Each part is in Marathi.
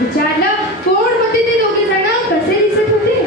विचारलं कोण होते ते दोघे जण, कसे दिसत होते.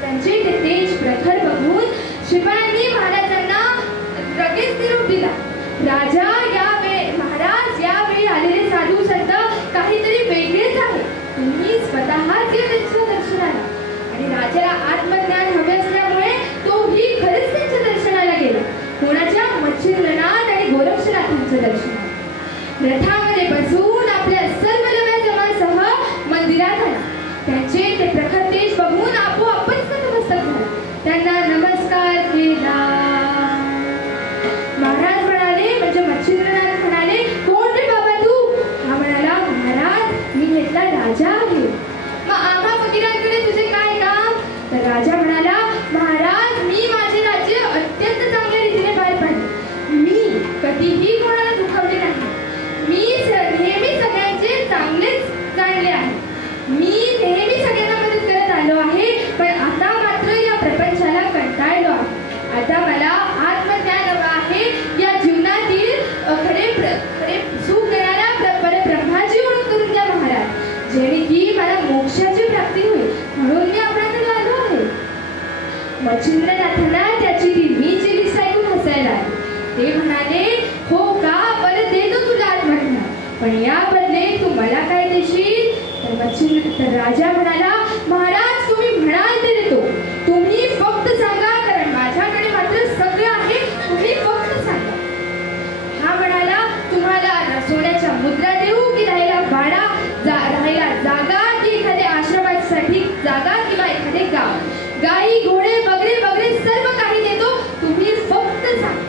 त्यांचे ते तेज प्रखर बघून शिपायांनी महाराजांना लगेच निरोप दिला. राजा महाराज यावेळी आलेले साधू संत काहीतरी वेगळेच आहे. तुम्ही स्वतःच या त्यांच्या दर्शनाला. आणि राजाला आत्मज्ञान हवे असल्यामुळे तोही खरंच त्यांच्या दर्शनाला गेला. कोणाच्या? मच्छिंद्रनाथ आणि गोरक्षनाथांच्या दर्शनाला. रथामध्ये बसून आपल्या सर्व लव्याजमासह मंदिरात आला. त्यांचे ते प्रखर तेज बघून आपोआपच नतमस्तक झाला. त्यांना नमस्कार केला. महाराज म्हणाले, म्हणजे मच्छिंद्रनाथ म्हणाले, कोण रे बाबा तू? हा म्हणाला, महाराज मी घेतला राजा आहे. मग आम्हा फकीरांकडे तुझे काय काम? तर राजा म्हणाला, महाराज मी माझे राज्य अत्यंत चांगल्या रीतीने पार पाडले. मी कधीही कोणाला दुखावले नाही. मी नेहमी सगळ्यांचे चांगलेच जाणले आहे. मी नेहमी सगळ्यांना मदत करत आलो आहे. पण आता मात्र या प्रपंचाला कंटाळलो आहे. आता मला आत्मज्ञान हवं आहे. या जीवनातील खरे सुख देणारा परब्रह्माची ओळख करून द्या महाराज, जेणे की मला मोक्षाची प्राप्ती होईल. म्हणून मी आपल्याकडे आलो आहे. मच्छिंद्रनाथांना त्याची ती मीची लिस्ट ऐकून हसायला आली. ते म्हणाले, हो का, बरं देतो तुला आत्मज्ञान, पण या बदले तू मला काय देशील? तर राजा म्हणाला, महाराज तुम्ही म्हणाल ते देतो. तुम्ही फक्त सांगा, कारण माझ्याकडे मात्र सगळे आहे. तुम्ही फक्त सांगा. हा म्हणाला, तुम्हाला सोन्याच्या मुद्रा देऊ की राहायला वाडा, राहायला जागा, की एखाद्या आश्रमासाठी जागा किंवा एखादे गाव, गाई घोडे बगरे सर्व काही देतो. तुम्ही फक्त सांगा.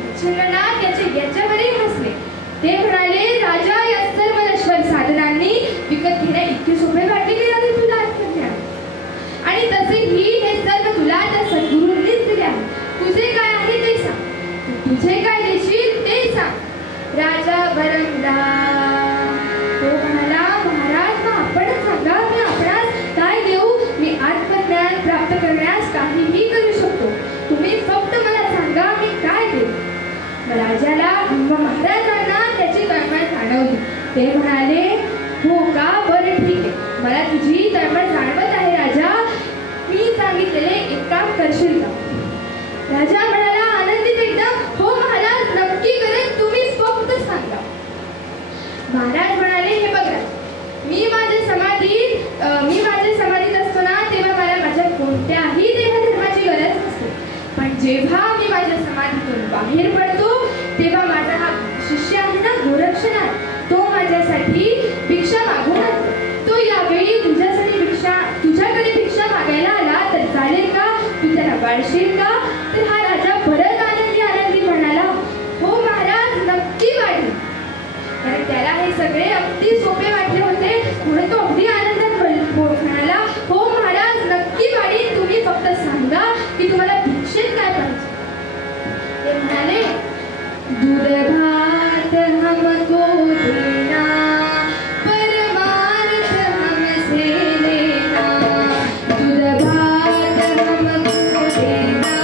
मच्छिंद्रनाथ याच्यावरही हसले. ते म्हणाले, राजा या सर्व नश्वर साधनांनी विकत घेणे इतके सोपे वाटले की नाही तुला आत्मज्ञान? आणि तसेही हे सर्व तुला त्या सद्गुरूंनीच दिले आहे. तुझे काय आहे ते सांग. तुझे काय देशील ते सांग. राजा वरमला. तो म्हणाला, महाराज मग आपणच सांगा, मी आपणास काय देऊ? मी आत्मज्ञान प्राप्त करण्यास काहीही करू शकतो. तुम्ही फक्त मला सांगा, मी काय देऊ? राजाला महाराजांना त्याची तळमळ जाणवली. ते म्हणाले, हो का, बरं ठीक आहे, मला तुझी तळमळ जाणवत आहे राजा. मी सांगितलेले एक काम करशील का? राजा म्हणाला आनंदित एकदम, हो महाराज नक्की करेन, तुम्ही फक्त सांगा. महाराज म्हणाले, हे बघा, मी माझ्या समाधीत असतो ना, तेव्हा मला माझ्या कोणत्याही देहधर्माची गरज नसते. पण जेव्हा मी माझ्या समाधीतून बाहेर पडतो तेव्हा माझा हा शिष्य आहे ना गोरक्षनाथ, तो माझ्यासाठी भिक्षा मागून आणतो. तो यावेळी तुझ्याकडे भिक्षा मागायला आला तर चालेल का? तू त्याला वाढशील का? तर हा राजा परत आनंदी म्हणाला, हो महाराज नक्की वाढेल. कारण त्याला हे सगळे अगदी सोपे वाटले होते, म्हणून तो अगदी आनंदात म्हणाला, हो महाराज नक्की वाढीन. तुम्ही फक्त सांगा की तुम्हाला भिक्षेत काय पाहिजे? ते म्हणाले, दूध भात हमको देना, परमार्थ हमसे लेना. दूध भात हमको देना,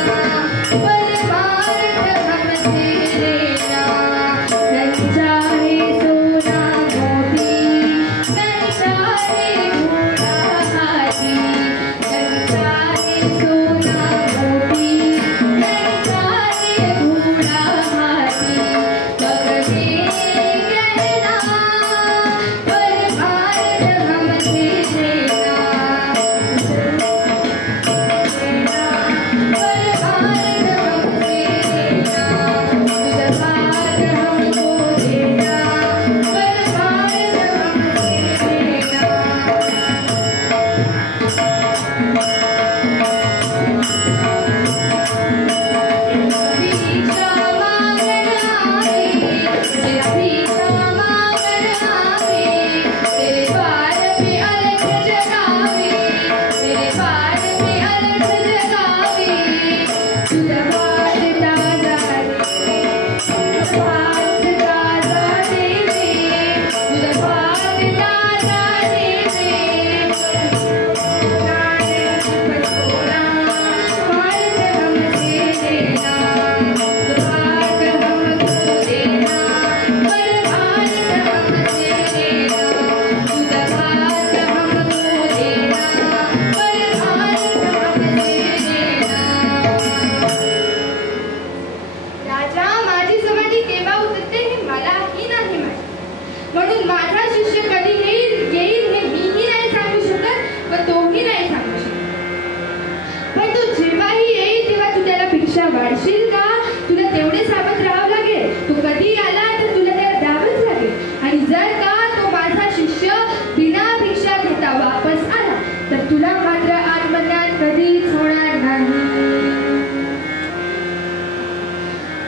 वाढशील का? तुला तेवढे सावध राहावं लागेल. तो कधी आला तर तुला त्याला द्यावंच लागेल. आणि जर का तो माझा शिष्य बिना भिक्षा घेता वापस आला तर तुला मात्र आत्मज्ञान कधीच होणार नाही.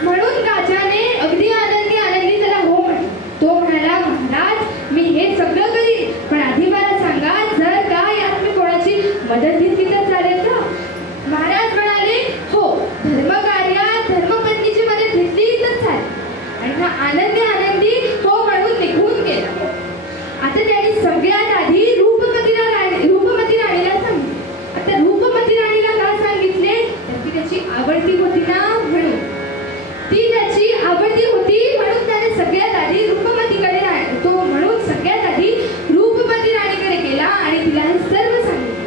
म्हणून राजाने अगदी आनंदी त्याला हो म्हटलं. तो म्हणाला, महाराज मी हे सगळं करीन, पण आधी मला सांगा, जर का यात मी कोणाची मदत घेतली तर चालेल का? महाराज म्हणाले, हो, धर्मकार्यात धर्मपत्नीची मदत घेतली तर चालेल. आणि हा आनंदी हो म्हणून निघून गेला. आता त्याने सगळ्यात आधी रूपमती राणीला सांगितले. आता रूपमती राणीला का सांगितले तर ती त्याची आवडती होती ना, म्हणून ती त्याची आवडती होती. म्हणून त्याने सगळ्यात आधी रूपमती राणीकडे गेला आणि तिला हे सर्व सांगितले.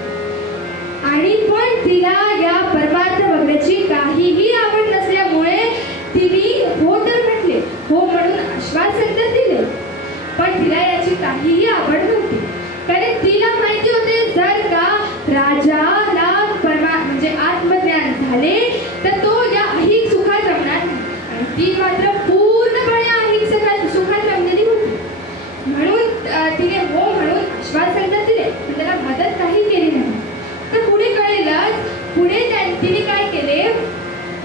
आणि पण तिला या परमार्थ वगैरेची काहीही आवड नसल्यामुळे तिने हो तर म्हटले, हो म्हणून आश्वासन तर दिले, पण तिला याची काहीही आवड नव्हती. कारण तिला माहिती होते, जर का राजाला म्हणजे आत्मज्ञान झाले तर तो या अहिक सुखात रमणार नाही. आणि ती मात्र पूर्णपणे अहिक सुखात रमलेली होती. म्हणून तिने हो म्हणून आश्वासन तर दिले, पण त्याला मदत काही केली नाही. तर पुढे कळेलच, पुढे तिने काय केले,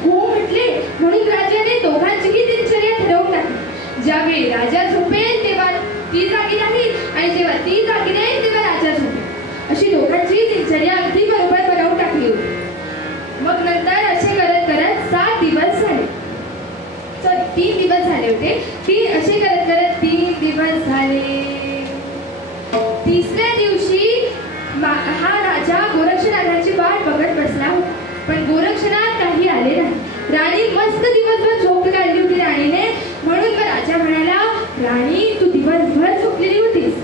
हो म्हटले म्हणून राजाने दोघांचीही दिनचर्या ठरवून टाकली. ज्यावेळी राजा झोपेल तेव्हा ती जागी राहील आणि जेव्हा ती जागी राहील तेव्हा राजा झोपेल, अशी दोघांची दिनचर्या अगदी बरोबर बनवून टाकली होती. मग नंतर असे करत 7 दिवस झाले. 3 दिवस झाले होते. असे करत 3 दिवस झाले. तिसऱ्या दिवशी हा राजा गोरक्षनाथाची वाट बघत बसला होता, पण गोरक्षनाथ काही आले नाही. राणी मस्त दिवसभर झोप काढली होती राणीने. म्हणून मग राजा म्हणाला, राणी तू दिवसभर झोपलेली होतीस,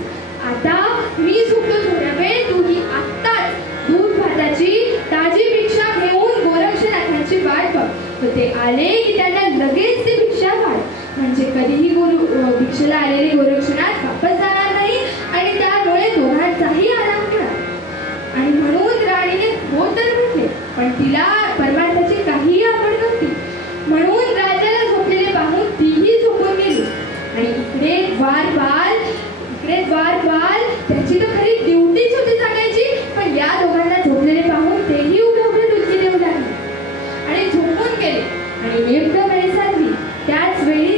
आता मी झोपलो थोड्या वेळ, तू ही आत्ताच दूध भाताची ताजी भिक्षा घेऊन गोरक्षनाथांची वाट बघ. ते आले की त्यांना लगेच ती भिक्षा वाढ, म्हणजे कधीही भिक्षेला आलेले गोरक्षनाथ वापस जाणार नाही आणि त्यामुळे दोघांचाही आराम होणार. आणि म्हणून राणीने हो तर म्हटले, पण तिला परमार्थाची काहीही आवड नव्हती. म्हणून राजाला झोपलेले पाहून तीही झोपून गेली. आणि इकडे द्वारपाल त्याची तर खरी ड्युटीच होती सांगायची, पण या दोघांना झोपलेले पाहून तेही उभे डुलकी देऊ लागले आणि झोपून गेले. आणि नेमकं वेळ साधली. त्याच वेळी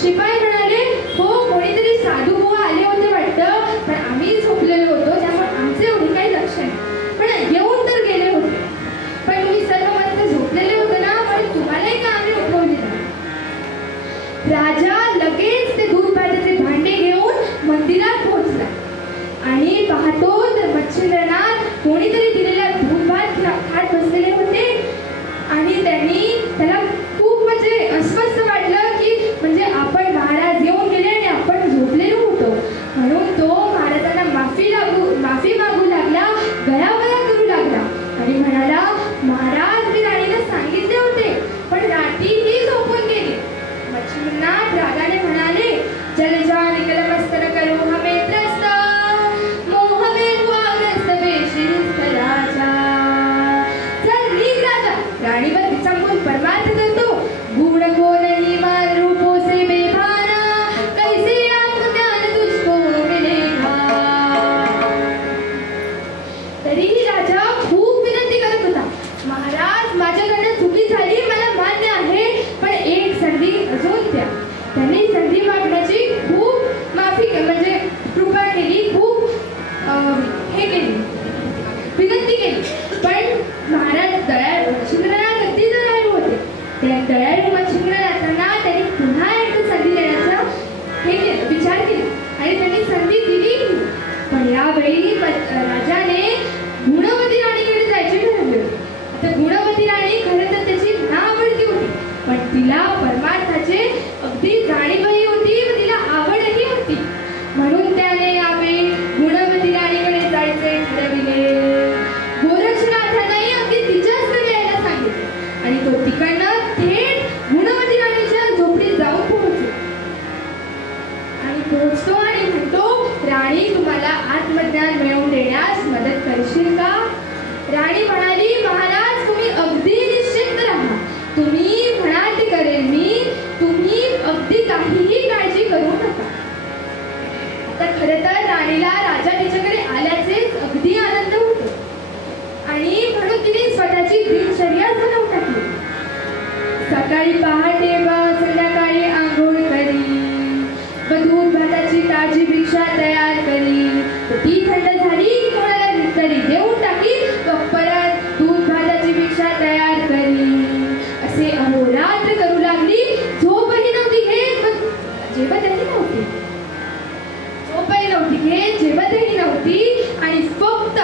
शिपाई म्हणाले, हो कोणीतरी साधू बुवा आले होते वाटतं, पण आम्ही झोपलेलो होतो. राजा लगेच ते दूध भाताचे भांडे घेऊन मंदिरात पोहोचला आणि पाहतो तर मच्छिंद्रनाथ कोणीतरी दिलेला दूध भात खात बसलेले होते आणि त्याला खूप म्हणजे अस्वस्थ वाटलं की म्हणजे आपण महाराज येऊन गेले आणि आपण झोपलेलो होतो. म्हणून तो महाराजांना माफी मागू लागला, गयावया करू लागला आणि म्हणाला, महाराज मी राणीला सांगितले होते पण राठी ही झोपून गेली. मच्छिंद्रनाथ रागाने म्हणाले, चल जा निकलमस्तन करो हमें त्रस्त मोह में हुआग्रस्त वेशिस्त राजा. चल निघ राजा, राणीवर विसंबून परमार्थ करतो. गुण को नहीं मान रूपों से बेभाना, कैसे आत्मज्ञान तुझको मिलेगा. तरीही राजा खूप विनंती करत होता, महाराज माझ्याकडे चुकी झाली, मला मान्य आहे, पण एक संधी अजून द्या. त्यांनी संधी मागण्याची खूप म्हणजे कृपा केली, खूप हे केली, विनंती केली. पण महाराज मच्छिंद्रनाथ अगदी दयाळू होते. त्या दयाळू मच्छिंद्रनाथांना त्यांनी पुन्हा एकदा संधी देण्याचा विचार केला आणि त्यांनी संधी दिली. पण यावेळी राजाने गुणवती राणीकडे जायचे ठरवले होते. आता गुणवती राणी खरं तर त्याची नावडती होती, पण तिला परमार्थाचे अगदी जाणीवही होती व तिला आवडही होती. म्हणून त्याने यावेळी गुणवती राणीकडे जायचे ठरविले. गोरक्षनाथांनाही अगदी तिच्याचकडे यायला सांगितले आणि तो तिकडनं थेट गुणवती राणीच्या झोपडीत जाऊन पोहोचतो आणि म्हणतो, राणी तुम्हाला आत्मज्ञान मिळवून देण्यास मदत करशील का. राणी म्हणाली, महाराज तुम्ही अगदी निश्चिंत राहा, तुम्ही म्हणाल ते करेल मी, तुम्ही अगदी काहीही काळजी करू नका. आता खरं तर राणीला राजा तिच्याकडे आल्याचे अगदी आनंद होतो आणि म्हणून तिने स्वतःची दिनचर्या बनवून टाकली. सकाळी पहाटे व संध्याकाळी आंघोळ करी व दूध भाताची ताजी भिक्षा तयार करी, ती थंड झाली की कोणाला तरी देऊन टाकी व परत दूध भाताची भिक्षा तयार करी. असे अहोरात्र करू लागली. झोपही नव्हती घेत व जेवतही नव्हती. झोपही नव्हती घेत, जेवतही नव्हती आणि फक्त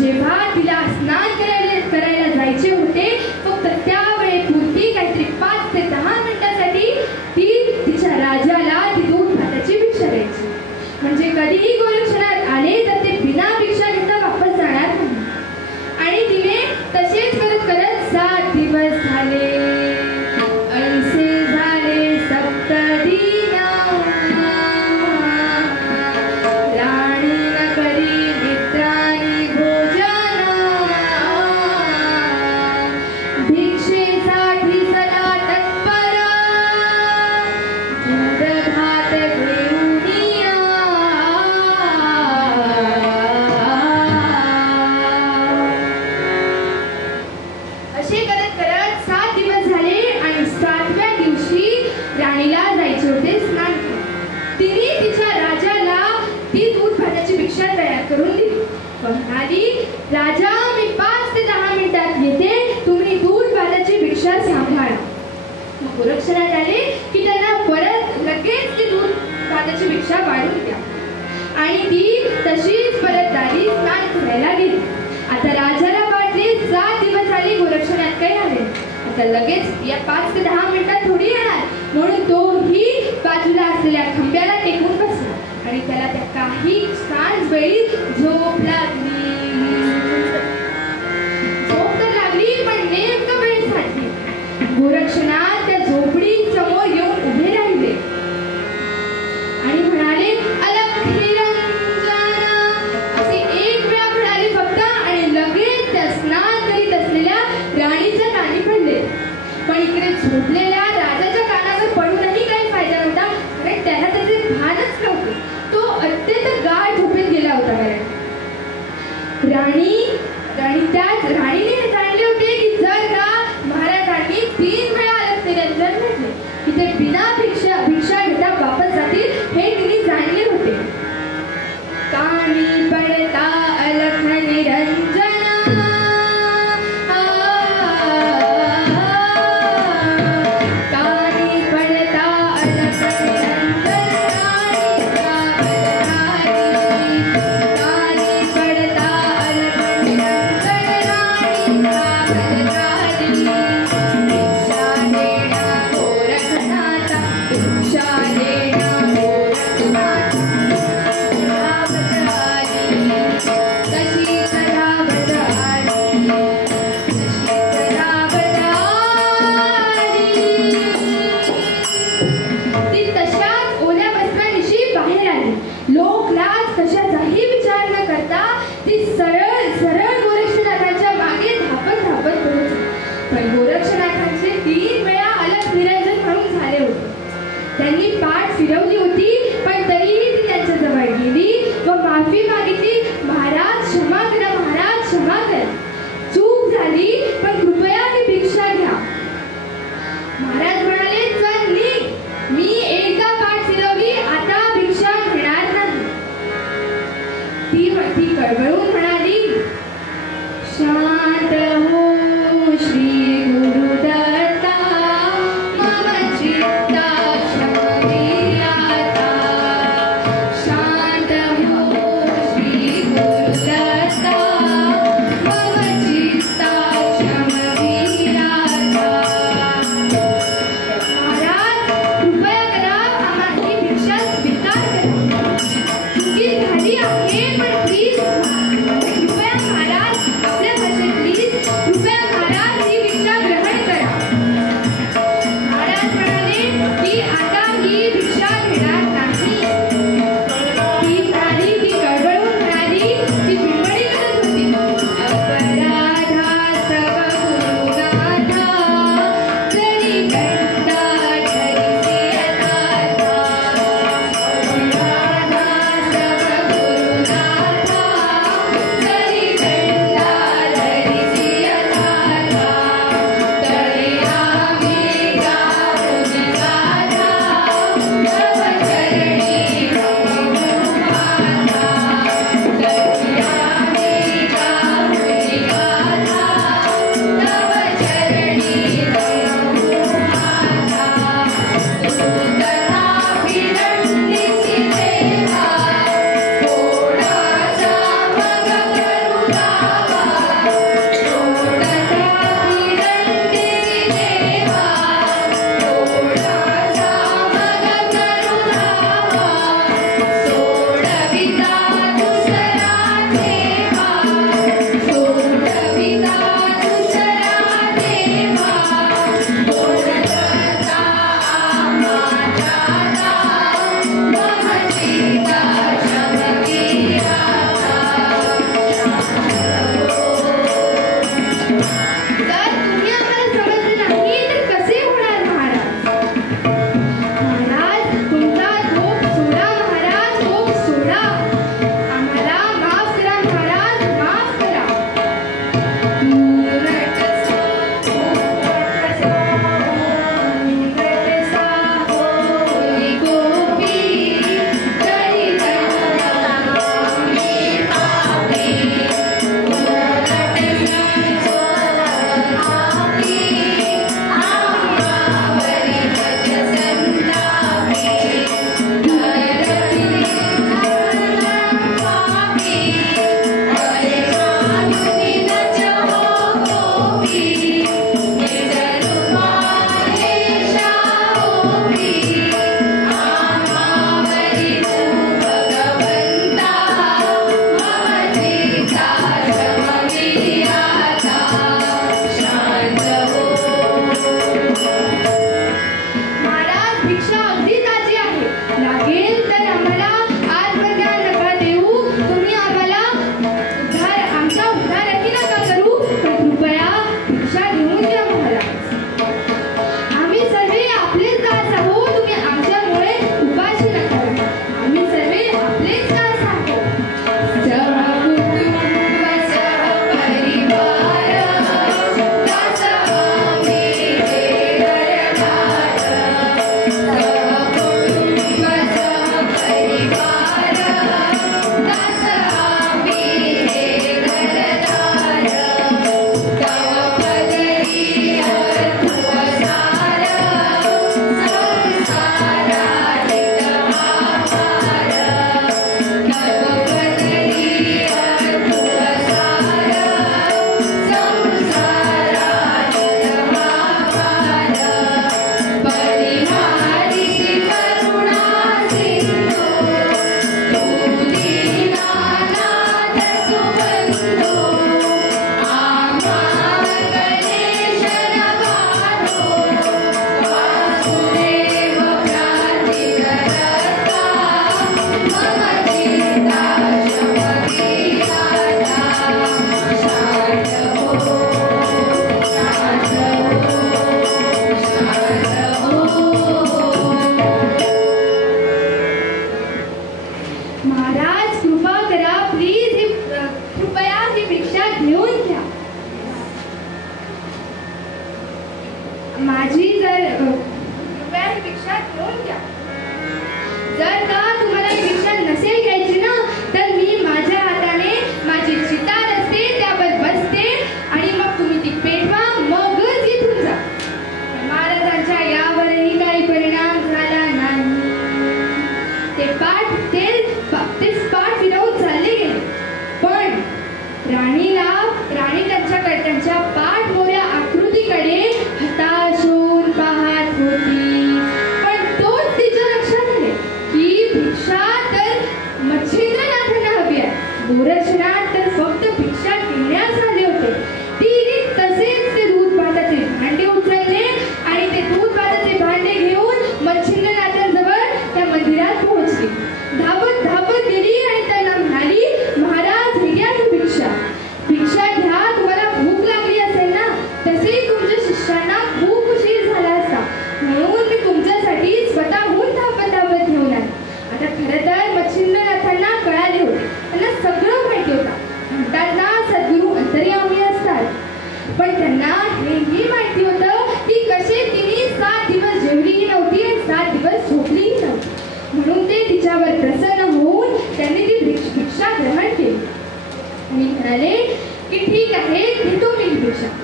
जेव्हा तिला स्नान करायला जायचे होते, फक्त त्यावेळेपुरती काहीतरी 5 ते 10 मिनिटासाठी ती तिच्या राजाला ती दूध भाताची भिक्षा द्यायची. म्हणजे कधीही गोरक्षनाथ आले तर ते बिना भिक्षा घेता वापस जाणार नाही. आणि तिने तसेच करत करत 7 दिवस झाले. ऐसे झाले सप्तदिना, राणी न करी मित्रांनी भोजन, भिक्षेसाठी सदा तत्पर, दूध भात घेऊन या. असे करत करत 7 दिवस झाले आणि 7व्या दिवशी राणीला जायचे होते स्नान. तिने तिच्या राजाला ती दूध भाताची भिक्षा तयार करून दिली. म्हणाली, राजा मी 5 ते 10 मिनिटात येते, तुम्ही दूध भाताची भिक्षा सांभाळा. गोरक्षनाथ आले की त्यांना परत लगेच ती दूध भाताची भिक्षा वाढून द्या आणि ती तशीच परत दारी स्नान करायला गेली. आता राजाला वाटले 7 दिवस झाले गोरक्षनाथ काही आले, आता लगेच या 5 ते 10 मिनिटात थोडी येणार. म्हणून तोही बाजूला असलेल्या खांब्याला टेकून बसला आणि त्याला त्या काही सांज वेळी झोप लागली. झोप तर लागली पण नेमकं वेळ साधली. गोरक्षनाथ त्या झोपडी समोर येऊन उभे राहिले आणि म्हणाले, अलख निरंजना, असे एक वेळा म्हणाले फक्त आणि लगेच त्या स्नान करीत असलेल्या राणीच्या कानी पडले. पण इकडे झोपलेल्या राजाच्या कानावर पडूनही काही फायदा नव्हता, कारण त्याला त्याचे भानच नव्हते. तो अत्यंत गाढ झोपेत गेला होता. फिरवली होती, पण तरीही ती त्यांच्या जवळ गेली व माफी मागितली. महाराज क्षमा करा, महाराज क्षमा करा, चूक झाली, पण कृपया ही भिक्षा घ्या. महाराज म्हणाले, चल निघ, मी एकदा पाठ फिरवली, आता भिक्षा घेणार नाही. ती कळवळून म्हणाली, शांत हो श्री गुरुदत्ता, मम चित्ता शमवी आता. शांत हो श्री गुरु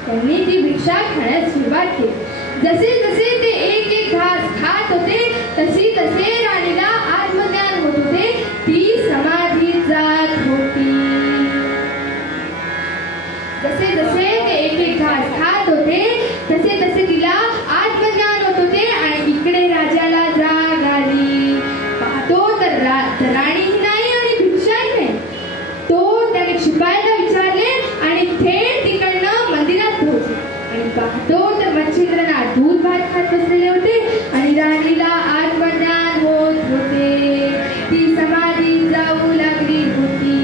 त्यांनी ती भिक्षा खाण्यास सुरुवात केली. जसे जसे ते एक एक घास खात होते तसे राणीला आत्मज्ञान होत होते. ती समाधीत जात होती. जसे जसे ते एक एक घास खात होते तसे तिला आत्मज्ञान होत होते. आणि इकडे राजाला जाग आली. पाहतो तर राणीही नाही आणि भिक्षाही नाही. तो त्याने शिपायाला विचारले आणि थेट तिकडनं मंदिरात पोहोचले. आणि पाहतो तर मच्छिंद्रनाथ दूध भात खात बसलेले होते आणि राणीला आत्मज्ञान होत होते. ती समाधी जाऊ लागली होती.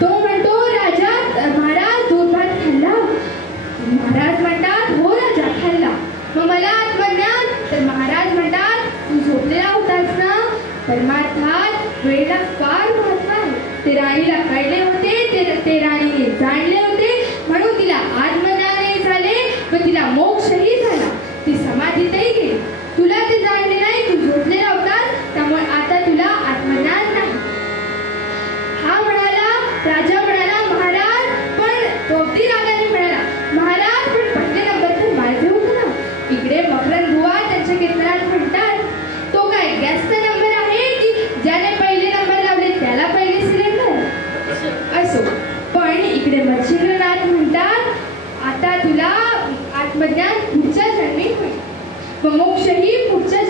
तो म्हणतो, राजा महाराज दूध भात खाल्ला? महाराज म्हणतात, हो राजा खाल्ला. मग मला आत्मज्ञान? तर महाराज म्हणतात, तू झोपलेला होतास ना. परमार्थात वेळेला फार महत्व आहे. ते राणीला कळले होते, ते राणीने जाणले होते, म्हणून तिला आत्मज्ञानही झाले व तिला मोक्षही झाला. ती समाधीतही गेली. तुला ते जाणले नाही, तू झोपलेला होतास, त्यामुळे आता तुला आत्मज्ञान नाही. हा म्हणाला, राजा म्हणाला, महाराज पण तो अगदी रागाने म्हणाला, महाराज पण पहिले नंबर तर माझे होते ना. इकडे मकरंद बुवा त्यांच्या कीर्तनात म्हणतात, तो काय गॅसचा नंबर आहे की ज्याने पहिले नंबर लावले त्याला पहिले सिलेंडर? असो, पण इकडे मच्छिंद्रनाथ म्हणतात, आता तुला आत्मज्ञान पुढच्या जन्मी होईल व मोक्षही पुढच्या